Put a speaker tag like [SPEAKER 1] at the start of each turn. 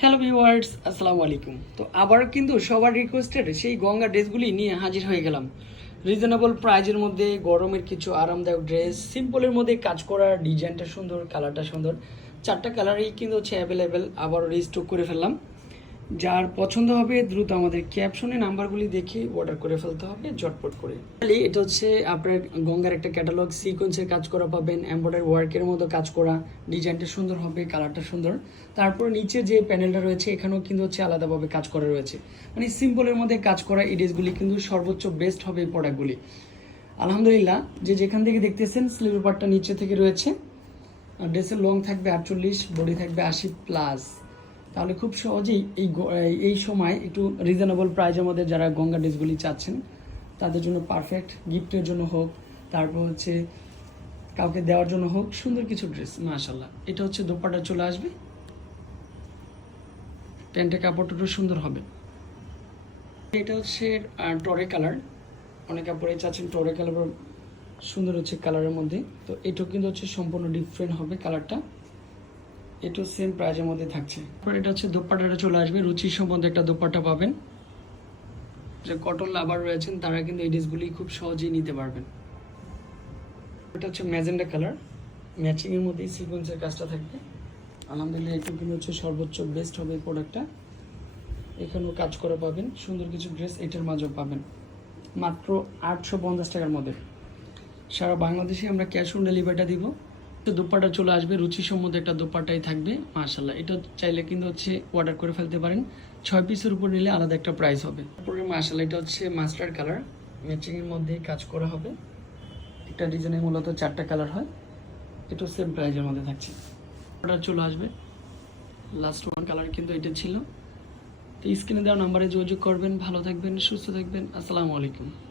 [SPEAKER 1] Hello viewers আসসালামু আলাইকুম। তো আবার কিন্তু সবার রিকোয়েস্টেড সেই গঙ্গা ড্রেসগুলি নিয়ে হাজির হয়ে গেলাম। রিজনেবল প্রাইজের মধ্যে, গরমের কিছু আরামদায়ক ড্রেস সিম্পলের মধ্যে কাজ করা ডিজাইনটা সুন্দর কালারটা সুন্দর। চারটা কালারই কিন্তু হচ্ছে অ্যাভেলেবেল আবারও রিস্টক করে ফেললাম। যার পছন্দ হবে দ্রুত আমাদের ক্যাপশনে নাম্বারগুলি দেখে অর্ডার করে ফেলতে হবে, ঝটপট করে। এটা হচ্ছে আপনার গঙ্গার একটা ক্যাটালগ সিকোয়েন্সের কাজ করা পাবেন এম্বয়ডারি ওয়ার্কের মতো কাজ করা ডিজাইনটা সুন্দর হবে কালারটা সুন্দর। তারপর নিচে যে প্যানেলটা রয়েছে, এখানেও কিন্তু হচ্ছে আলাদাভাবে কাজ করা রয়েছে। মানে সিম্পলের মধ্যে কাজ করা এই ড্রেসগুলি কিন্তু সর্বোচ্চ বেস্ট হবে এই প্রোডাক্টগুলি আলহামদুলিল্লাহ, যে যেখান থেকে দেখতেছেন স্লিভের পার্টটা নিচে থেকে রয়েছে। ড্রেসের লং থাকবে আটচল্লিশ বডি থাকবে আশি প্লাস তাহলে খুব সহজেই এই এই- সময় একটু রিজনেবল প্রাইজের মধ্যে যারা গঙ্গা ড্রেসগুলি চাচ্ছেন, তাদের জন্য পারফেক্ট গিফটের জন্য হোক, তারপর হচ্ছে কাউকে দেওয়ার জন্য হোক, সুন্দর কিছু ড্রেস মাশাল্লাহ এটা হচ্ছে দোপাটা চলে আসবে। প্যান্টের কাপড়টা একটু সুন্দর হবে। এটা হচ্ছে টরে কালার। অনেক কাপড়ে চাচ্ছেন টরে কালার, সুন্দর হচ্ছে কালারের মধ্যে। তো এটাও কিন্তু হচ্ছে সম্পূর্ণ ডিফারেন্ট হবে কালারটা। এটাও সেম প্রাইজের মধ্যে থাকছে। তারপর এটা হচ্ছে দোপাট্টাটা চলে আসবে। রুচির সম্বন্ধে একটা দোপাট্টা পাবেন। যে কটন লাভার রয়েছেন, তারা কিন্তু এই ড্রেসগুলি খুব সহজেই নিতে পারবেন। এটা হচ্ছে ম্যাজেন্ডা কালার ম্যাচিংয়ের মধ্যেই সিকোয়েন্সের কাজটা থাকবে। আলহামদুলিল্লাহ একটু কিন্তু হচ্ছে সর্বোচ্চ বেস্ট হবে এই প্রোডাক্টটা এখানেও কাজ করে পাবেন। সুন্দর কিছু ড্রেস এটার মাঝেও পাবেন। মাত্র আটশো পঞ্চাশ টাকার মধ্যে। সারা বাংলাদেশে আমরা ক্যাশ অন ডেলিভারিটা দিব। দোপাটা চলে আসবে রুচি সম্বন্ধে একটা দোপাটাই থাকবে মার্শাল্লাহ এটা চাইলে কিন্তু হচ্ছে অর্ডার করে ফেলতে পারেন। ছয় পিসের উপর নিলে আলাদা একটা প্রাইস হবে। তারপরে মার্শাল্লাহ এটা হচ্ছে মাস্টার কালার ম্যাচিংয়ের মধ্যেই কাজ করা হবে। একটা ডিজাইনে মূলত চারটা কালার হয়। এটা সেম প্রাইজের মধ্যে থাকছে। অর্ডার চলে আসবে। লাস্ট ওয়ান কালার কিন্তু এটা ছিল। তো স্ক্রিনে দেওয়া নাম্বারে যোগাযোগ করবেন। ভালো থাকবেন, সুস্থ থাকবেন। আসসালামু আলাইকুম।